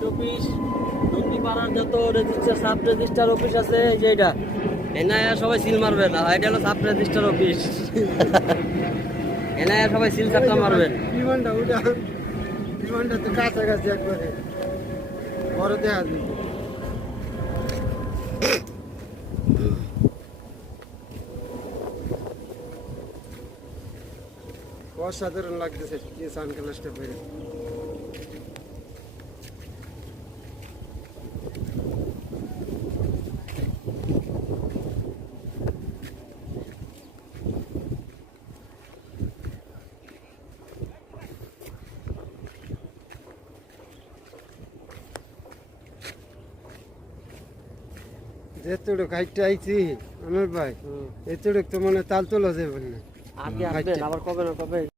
head office নন্দীপাড়ার যত register sub registrar office আছে এই যে এটা এনআইআর সবাই সিল মারবে না এটা হলো সাব রেজিস্টার অফিস এনআইআর সবাই সিল চাপটা মারবেন বিমানটা ওটা বিমানটা তো কাছাকাছি একবারে বড় দেখা যায় অসাধারণ লাগতেছে কি সানগ্লাসটা পরে যেতটুক হাইটটা আইছি আমার ভাই এতটুক তো মানে তাল তোলা যাবে না আগে আসবেন আবার কবে না কবে